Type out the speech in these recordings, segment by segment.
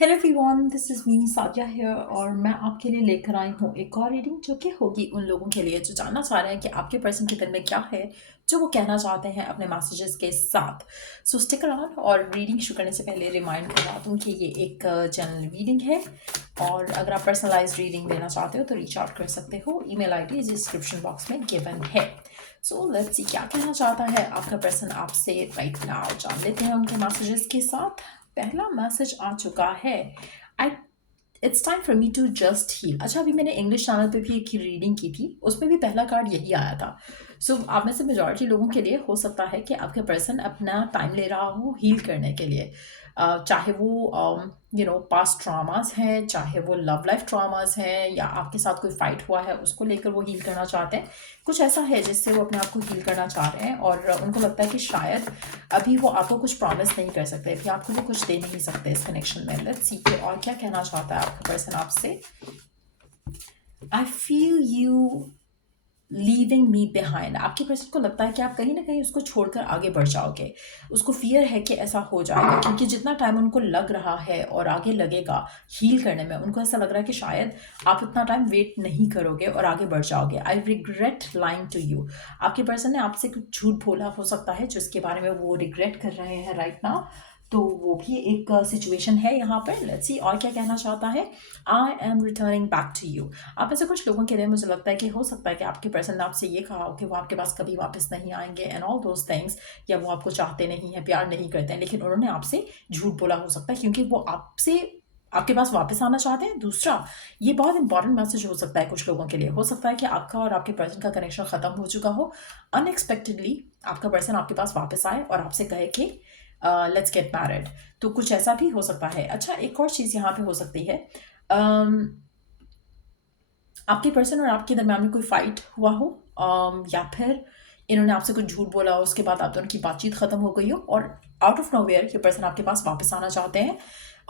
Hello everyone, this is me Sadia here और मैं आपके लिए लेकर आई हूँ एक और रीडिंग जो कि होगी उन लोगों के लिए जो जानना चाह रहे हैं कि आपके पर्सन के दिल में क्या है जो वो कहना चाहते हैं अपने मैसेजेस के साथ। सो स्टिक अराउंड। और रीडिंग शुरू करने से पहले रिमाइंड करा दूँ कि ये एक जनरल रीडिंग है और अगर आप पर्सनलाइज रीडिंग लेना चाहते हो तो रीच आउट कर सकते हो। ईमेल आईडी डिस्क्रिप्शन बॉक्स में गिवन है। सो लेट्स सी क्या कहना चाहता है आपका पर्सन आपसे राइट नाउ। जान लेते हैं उनके मैसेजेस के साथ। पहला मैसेज आ चुका है। I it's time for me to just heal. अच्छा, अभी मैंने इंग्लिश चैनल पे भी एक रीडिंग की थी, उसमें भी पहला कार्ड यही आया था। सो आप में से मेजॉरिटी लोगों के लिए हो सकता है कि आपके पर्सन अपना टाइम ले रहा हो हील करने के लिए। चाहे वो पास्ट ट्रॉमास हैं, चाहे वो लव लाइफ ट्रॉमास हैं, या आपके साथ कोई फाइट हुआ है उसको लेकर वो हील करना चाहते हैं। कुछ ऐसा है जिससे वो अपने आप को हील करना चाह रहे हैं और उनको लगता है कि शायद अभी वो आपको कुछ प्रॉमिस नहीं कर सकते, अभी आपको वो कुछ दे नहीं सकते इस कनेक्शन में। लेट्स सी के और क्या कहना चाहता है आपका पर्सन आपसे। I feel you leaving me behind. आपके पर्सन को लगता है कि आप कहीं ना कहीं उसको छोड़कर आगे बढ़ जाओगे। उसको फियर है कि ऐसा हो जाएगा क्योंकि जितना टाइम उनको लग रहा है और आगे लगेगा हील करने में, उनको ऐसा लग रहा है कि शायद आप इतना टाइम वेट नहीं करोगे और आगे बढ़ जाओगे। I regret lying to you. आपके पर्सन ने आपसे कुछ झूठ बोला हो सकता है जिसके बारे में वो रिग्रेट कर रहे हैं राइट नाउ। तो वो भी एक सिचुएशन है यहाँ पर। लेट्स सी और क्या कहना चाहता है। I am returning back to you. आप ऐसे कुछ लोगों के लिए मुझे लगता है कि हो सकता है कि आपके पर्सन ने आपसे ये कहा हो कि वो आपके पास कभी वापस नहीं आएंगे एंड ऑल दोज थिंग्स, या वो आपको चाहते नहीं हैं, प्यार नहीं करते हैं, लेकिन उन्होंने आपसे झूठ बोला हो सकता है क्योंकि वो आपसे आपके पास वापस आना चाहते हैं। दूसरा, ये बहुत इंपॉर्टेंट मैसेज हो सकता है कुछ लोगों के लिए। हो सकता है कि आपका और आपके पर्सन का कनेक्शन खत्म हो चुका हो। अनएक्सपेक्टेडली आपका पर्सन आपके पास वापस आए और आपसे कहे कि लेट्स गेट मैरिड। तो कुछ ऐसा भी हो सकता है। अच्छा, एक और चीज़ यहाँ पे हो सकती है। um, आपके पर्सन और आपके दरमियान में कोई फाइट हुआ हो, या फिर इन्होंने आपसे कुछ झूठ बोला हो, उसके बाद आप दोनों की बातचीत खत्म हो गई हो और आउट ऑफ नोवेयर ये पर्सन आपके पास वापस आना चाहते हैं।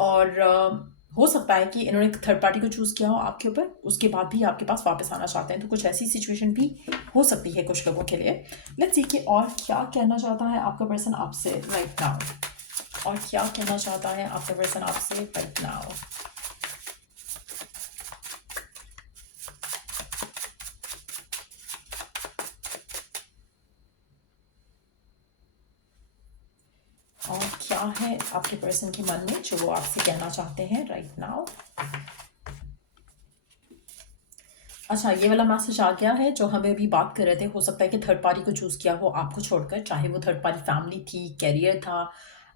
और हो सकता है कि इन्होंने एक थर्ड पार्टी को चूज़ किया हो आपके ऊपर, उसके बाद भी आपके पास वापस आना चाहते हैं। तो कुछ ऐसी सिचुएशन भी हो सकती है कुछ लोगों के लिए। लेट्स सी कि और क्या कहना चाहता है आपका पर्सन आपसे राइट नाउ। और क्या कहना चाहता है आपका पर्सन आपसे राइट नाउ। और क्या है आपके पर्सन के मन में जो वो आपसे कहना चाहते हैं राइट नाउ। अच्छा, ये वाला मैसेज आ गया है जो हमें अभी बात कर रहे थे। हो सकता है कि थर्ड पार्टी को चूज़ किया हो आपको छोड़कर, चाहे वो थर्ड पार्टी फैमिली थी, कैरियर था,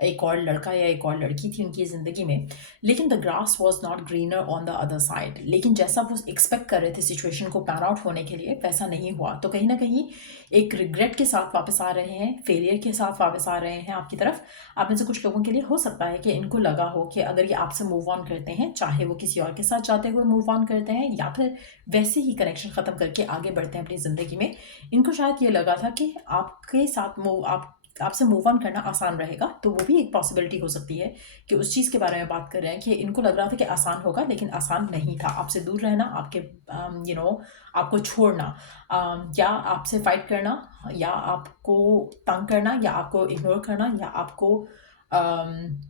एक और लड़का या एक और लड़की थी उनकी ज़िंदगी में। लेकिन the grass was not greener on the other side. लेकिन जैसा वो एक्सपेक्ट कर रहे थे सिचुएशन को पैन आउट होने के लिए, वैसा नहीं हुआ। तो कहीं ना कहीं एक रिग्रेट के साथ वापस आ रहे हैं, फेलियर के साथ वापस आ रहे हैं आपकी तरफ। आप में से कुछ लोगों के लिए हो सकता है कि इनको लगा हो कि अगर ये आपसे मूव ऑन करते हैं, चाहे वो किसी और के साथ जाते हुए मूव ऑन करते हैं या फिर वैसे ही कनेक्शन ख़त्म करके आगे बढ़ते हैं अपनी ज़िंदगी में, इनको शायद ये लगा था कि आपके साथ मूव आप आपसे मूव ऑन करना आसान रहेगा। तो वो भी एक पॉसिबिलिटी हो सकती है कि उस चीज़ के बारे में बात कर रहे हैं कि इनको लग रहा था कि आसान होगा, लेकिन आसान नहीं था। आपसे दूर रहना, आपके आपको छोड़ना, या आपसे फाइट करना, या आपको तंग करना, या आपको इग्नोर करना, या आपको अम,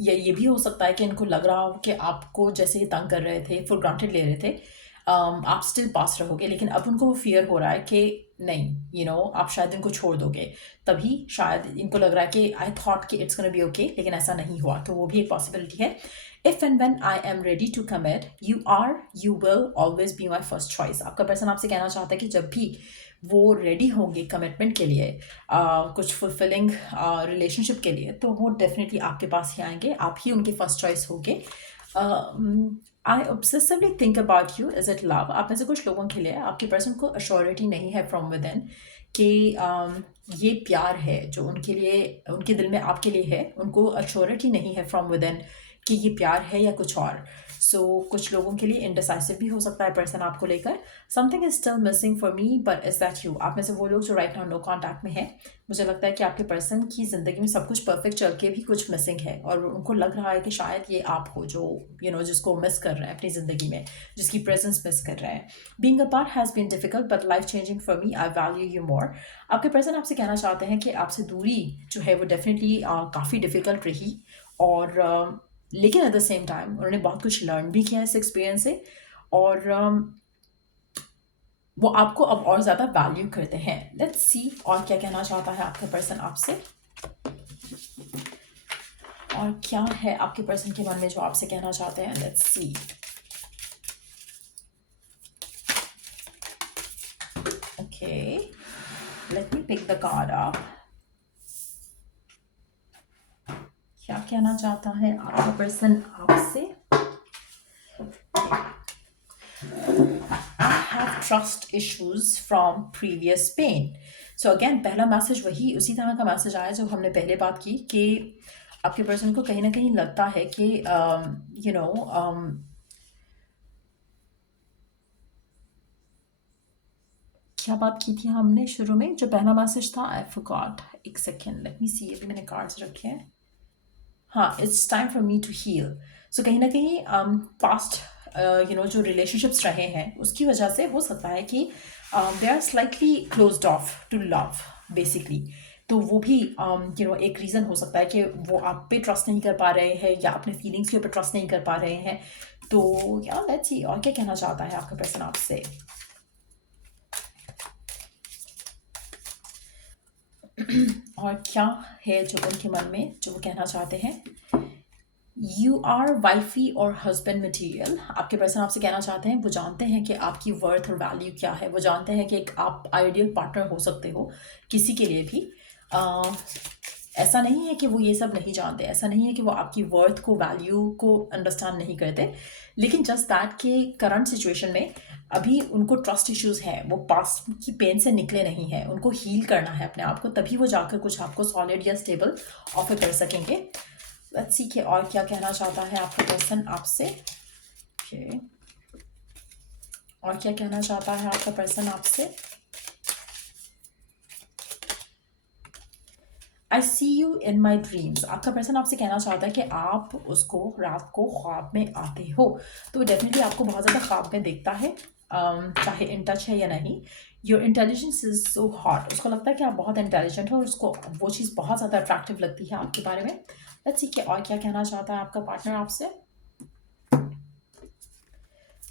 या ये भी हो सकता है कि इनको लग रहा हो कि आपको जैसे ये तंग कर रहे थे, फॉर ग्रांटेड ले रहे थे, आप स्टिल पास रहोगे। लेकिन अब उनको वो फियर हो रहा है कि नहीं, आप शायद इनको छोड़ दोगे। तभी शायद इनको लग रहा है कि आई थॉट कि इट्स गोना बी ओके, लेकिन ऐसा नहीं हुआ। तो वो भी एक पॉसिबिलिटी है। If and when I am ready to commit you will always be my first choice. आपका पर्सन आपसे कहना चाहता है कि जब भी वो रेडी होंगे कमिटमेंट के लिए, कुछ फुलफिलिंग रिलेशनशिप के लिए, तो वो डेफिनेटली आपके पास ही आएंगे। आप ही उनके फर्स्ट चॉइस होंगे। I obsessively think about you, is it love. आप में से कुछ लोगों के लिए आपके पर्सन को अश्योरिटी नहीं है फ्रॉम विद इन कि ये प्यार है जो उनके लिए, उनके दिल में आपके लिए है। उनको अश्योरिटी नहीं है फ्रॉम विद इन कि ये प्यार है या कुछ और। सो कुछ लोगों के लिए इंडिसाइसिव भी हो सकता है पर्सन आपको लेकर। Something is still missing for me but is that you. आप में से वो लोग जो राइट नाउ नो कॉन्टैक्ट में है, मुझे लगता है कि आपके पर्सन की ज़िंदगी में सब कुछ परफेक्ट चल के भी कुछ मिसिंग है और उनको लग रहा है कि शायद ये आप हो जो जिसको मिस कर रहे हैं अपनी ज़िंदगी में, जिसकी प्रेजेंस मिस कर रहे हैं। Being apart has been difficult but life changing for me, I value you more. आपके पर्सन आपसे कहना चाहते हैं कि आपसे दूरी जो है वो डेफिनेटली काफ़ी डिफिकल्ट रही। और लेकिन एट द सेम टाइम उन्होंने बहुत कुछ लर्न भी किया है इस एक्सपीरियंस से, और वो आपको अब और ज़्यादा वैल्यू करते हैं। लेट्स सी और क्या कहना चाहता है आपका पर्सन आपसे, और क्या है आपके पर्सन के मन में जो आपसे कहना चाहते हैं। Let's see. Okay, let me pick the card up. क्या कहना चाहता है आपका पर्सन आपसे। Have trust issues from previous pain. So again पहला मैसेज वही उसी तरह का मैसेज आया जो हमने पहले बात की कि आपके पर्सन को कहीं ना कहीं लगता है कि यू नो क्या बात की थी हमने शुरू में, जो पहला मैसेज था। आई फॉरगॉट, एक सेकेंड, लेट मी सी। अभी मैंने कार्ड्स रखे हैं। हाँ, it's time for me to heal. So कहीं ना कहीं पास्ट जो रिलेशनशिप्स रहे हैं उसकी वजह से हो सकता है कि they are slightly closed off to love basically. तो वो भी एक रीज़न हो सकता है कि वो आप पे ट्रस्ट नहीं कर पा रहे हैं या अपने फीलिंग्स के ऊपर ट्रस्ट नहीं कर पा रहे हैं। तो या लेट्स सी और क्या कहना चाहता है आपका पर्सन आपसे। और क्या है जो उनके मन में जो वो कहना चाहते हैं। यू आर वाइफी और हस्बैंड मटीरियल। आपके पर्सन आपसे कहना चाहते हैं वो जानते हैं कि आपकी वर्थ और वैल्यू क्या है। वो जानते हैं कि एक आप आइडियल पार्टनर हो सकते हो किसी के लिए भी। ऐसा नहीं है कि वो ये सब नहीं जानते, ऐसा नहीं है कि वो आपकी वर्थ को, वैल्यू को अंडरस्टैंड नहीं करते, लेकिन जस्ट दैट के करंट सिचुएशन में अभी उनको ट्रस्ट इश्यूज हैं। वो पास्ट की पेन से निकले नहीं हैं, उनको हील करना है अपने आप को, तभी वो जाकर कुछ आपको सॉलिड या स्टेबल ऑफर कर सकेंगे। लेट्स सी कि और क्या कहना चाहता है आपका पर्सन आपसे। ओके, और क्या कहना चाहता है आपका पर्सन आपसे। आई सी यू इन माई ड्रीम्स। आपका पर्सन आपसे कहना चाहता है कि आप उसको रात को ख्वाब में आते हो, तो डेफिनेटली आपको बहुत ज़्यादा ख्वाब में देखता है, चाहे इन टच है या नहीं। Your intelligence is so hot. उसको लगता है कि आप बहुत इंटेलिजेंट हो और उसको वो चीज़ बहुत ज़्यादा अट्रैक्टिव लगती है आपके बारे में। लेट्स सी कि और क्या कहना चाहता है आपका पार्टनर आपसे।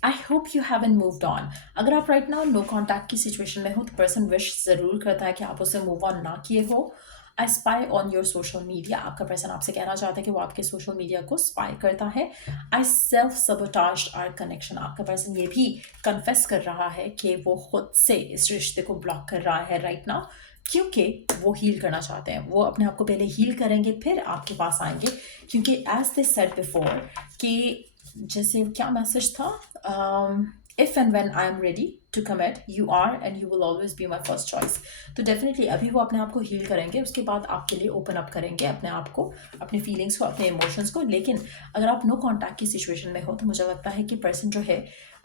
I hope you haven't moved on. अगर आप राइट नाउ नो कॉन्टैक्ट की सिचुएशन में हो तो पर्सन विश ज़रूर करता है कि आप उसे मूव ऑन ना किए हो। I spy on your social media. आपका पर्सन आपसे कहना चाहता है कि वो आपके सोशल मीडिया को स्पाई करता है। I self sabotage our connection. आपका पर्सन ये भी कन्फेस कर रहा है कि वो खुद से इस रिश्ते को ब्लॉक कर रहा है राइट नाउ, क्योंकि वो हील करना चाहते हैं। वो अपने आप को पहले हील करेंगे फिर आपके पास आएंगे, क्योंकि एज दे सेड बिफोर कि जैसे क्या मैसेज था, if and when I am ready to commit you are and you will always be my first choice. तो डेफिनेटली अभी वो अपने आप को हील करेंगे, उसके बाद आपके लिए ओपन अप करेंगे अपने आप को, अपनी फीलिंग्स को, अपने इमोशंस को। लेकिन अगर आप नो कॉन्टैक्ट की सिचुएशन में हो तो मुझे लगता है कि पर्सन जो है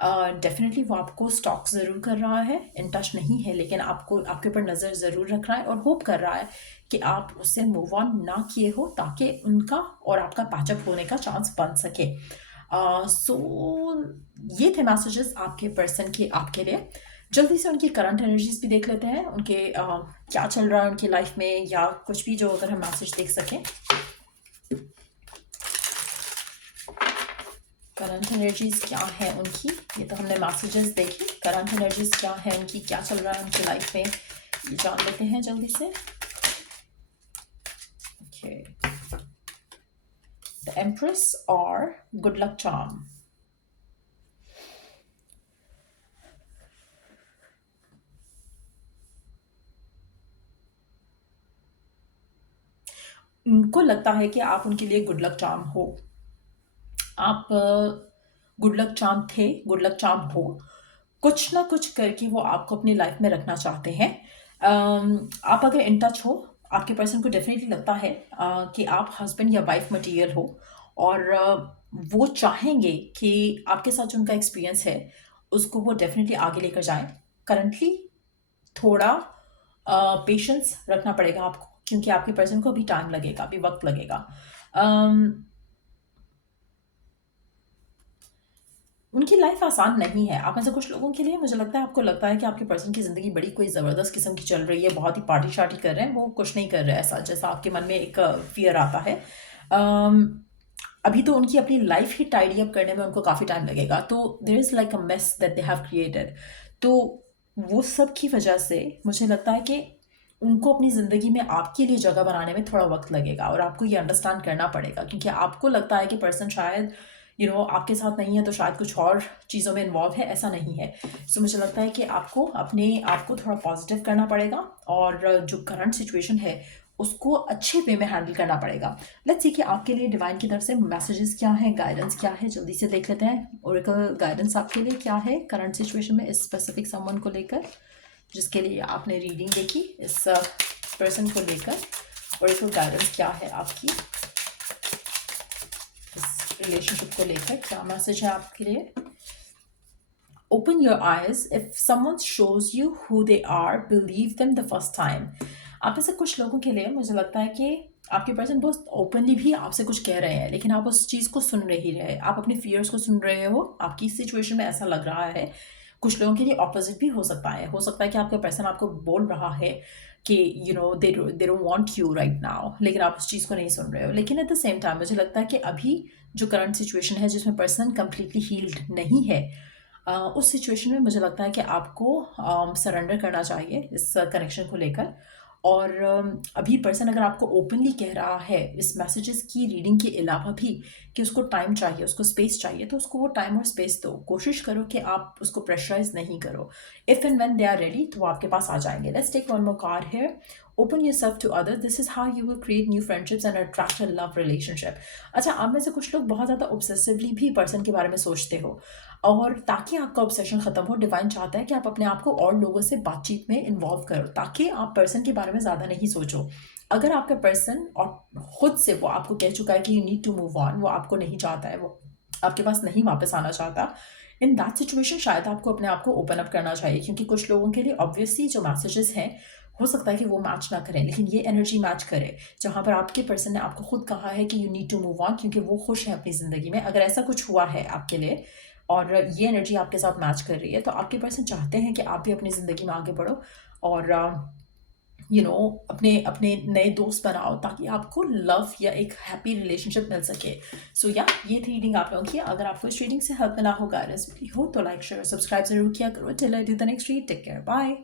डेफिनेटली वो आपको स्टॉक ज़रूर कर रहा है, इन टच नहीं है, लेकिन आपको आपके ऊपर नज़र ज़रूर रख रहा है और होप कर रहा है कि आप उससे मूव ऑन ना किए हो, ताकि उनका और आपका पैचअप होने का चांस बन सके। सो ये थे मैसेजेस आपके पर्सन के आपके लिए। जल्दी से उनकी करंट एनर्जीज भी देख लेते हैं, उनके क्या चल रहा है उनकी लाइफ में, या कुछ भी जो अगर हम मैसेज देख सकें। करंट एनर्जीज क्या है उनकी, ये तो हमने मैसेजेस देखी। करंट एनर्जीज क्या है उनकी, क्या चल रहा है उनकी लाइफ में, ये जान लेते हैं जल्दी से। ओके, द एम्प्रेस और गुड लक चार्म। उनको लगता है कि आप उनके लिए गुड लक चार्म हो। आप गुड लक चार्म थे, गुड लक चार्म हो। कुछ ना कुछ करके वो आपको अपनी लाइफ में रखना चाहते हैं। आप अगर इन टच हो, आपके पर्सन को डेफिनेटली लगता है कि आप हस्बैंड या वाइफ मटेरियल हो, और वो चाहेंगे कि आपके साथ जो उनका एक्सपीरियंस है उसको वो डेफिनेटली आगे लेकर जाएं। करंटली थोड़ा पेशेंस रखना पड़ेगा आपको, क्योंकि आपके पर्सन को अभी टाइम लगेगा, अभी वक्त लगेगा। उनकी लाइफ आसान नहीं है। आप में से कुछ लोगों के लिए मुझे लगता है, आपको लगता है कि आपके पर्सन की ज़िंदगी बड़ी कोई ज़बरदस्त किस्म की चल रही है, बहुत ही पार्टी शार्टी कर रहे हैं, वो कुछ नहीं कर रहे हैं ऐसा जैसा आपके मन में एक फियर आता है। अभी तो उनकी अपनी लाइफ ही टाइडी अप करने में उनको काफ़ी टाइम लगेगा, तो there is like a mess that they have created. तो वो सब की वजह से मुझे लगता है कि उनको अपनी ज़िंदगी में आपके लिए जगह बनाने में थोड़ा वक्त लगेगा, और आपको ये अंडरस्टैंड करना पड़ेगा, क्योंकि आपको लगता है कि पर्सन शायद आपके साथ नहीं है, तो शायद कुछ और चीज़ों में इन्वॉल्व है, ऐसा नहीं है। सो मुझे लगता है कि आपको अपने आप को थोड़ा पॉजिटिव करना पड़ेगा, और जो करंट सिचुएशन है उसको अच्छे वे में हैंडल करना पड़ेगा। लेट्स सी कि आपके लिए डिवाइन की तरफ से मैसेजेस क्या हैं, गाइडेंस क्या है, जल्दी से देख लेते हैं। ओरेकल गाइडेंस आपके लिए क्या है करंट सिचुएशन में इस स्पेसिफिक समवन को लेकर, जिसके लिए आपने रीडिंग देखी, इस पर्सन को लेकर ओरेकल गाइडेंस क्या है आपकी, इस रिलेशनशिप को लेकर क्या मैसेज है आपके लिए। Open your eyes. If someone shows you who they are, believe them the first time. आप में से कुछ लोगों के लिए मुझे लगता है कि आपके पर्सन बहुत ओपनली भी आपसे कुछ कह रहे हैं, लेकिन आप उस चीज़ को सुन नहीं रहे, आप अपने फियर्स को सुन रहे हो। आपकी सिचुएशन में ऐसा लग रहा है। कुछ लोगों के लिए ऑपोजिट भी हो सकता है कि आपका पर्सन आपको बोल रहा है कि they don't want you right now, लेकिन आप उस चीज़ को नहीं सुन रहे हो। लेकिन एट द सेम टाइम मुझे लगता है कि अभी जो करंट सिचुएशन है जिसमें पर्सन कंप्लीटली हील्ड नहीं है, उस सिचुएशन में मुझे लगता है कि आपको सरेंडर करना चाहिए इस कनेक्शन को लेकर। और अभी पर्सन अगर आपको ओपनली कह रहा है इस मैसेजेस की रीडिंग के अलावा भी कि उसको टाइम चाहिए, उसको स्पेस चाहिए, तो उसको वो टाइम और स्पेस दो। कोशिश करो कि आप उसको प्रेशराइज नहीं करो। If and when they are ready तो वो आपके पास आ जाएंगे। Let's take one more card here. Open yourself to other, this is how you will create new friendships and attract a love relationship. अच्छा, आप में से कुछ लोग बहुत ज़्यादा ऑब्सेसिवली भी पर्सन के बारे में सोचते हो, और ताकि आपका ऑब्सेशन खत्म हो, डिवाइन चाहता है कि आप अपने आप को और लोगों से बातचीत में इन्वॉल्व करो, ताकि आप पर्सन के बारे में ज़्यादा नहीं सोचो। अगर आपका पर्सन और खुद से वो आपको कह चुका है कि you need to move on, वो आपको नहीं चाहता है, वो आपके पास नहीं वापस आना चाहता, इन दैट सिचुएशन शायद आपको अपने आप को ओपन अप करना चाहिए। क्योंकि कुछ लोगों के लिए ऑब्वियसली जो मैसेजेस हैं हो सकता है कि वो मैच ना करें, लेकिन ये एनर्जी मैच करे जहाँ पर आपके पर्सन ने आपको खुद कहा है कि you need to move on, क्योंकि वो खुश है अपनी ज़िंदगी में। अगर ऐसा कुछ हुआ है आपके लिए और ये एनर्जी आपके साथ मैच कर रही है, तो आपके पर्सन चाहते हैं कि आप भी अपनी ज़िंदगी में आगे बढ़ो, और अपने अपने नए दोस्त बनाओ, ताकि आपको लव या एक हैप्पी रिलेशनशिप मिल सके। सो या ये थी रीडिंग आप लोगों की। अगर आपको इस रीडिंग से हेल्प मिला हो, गाइडेंस मिली हो, तो लाइक शेयर सब्सक्राइब जरूर किया करो। Till I do the next read, take care, bye.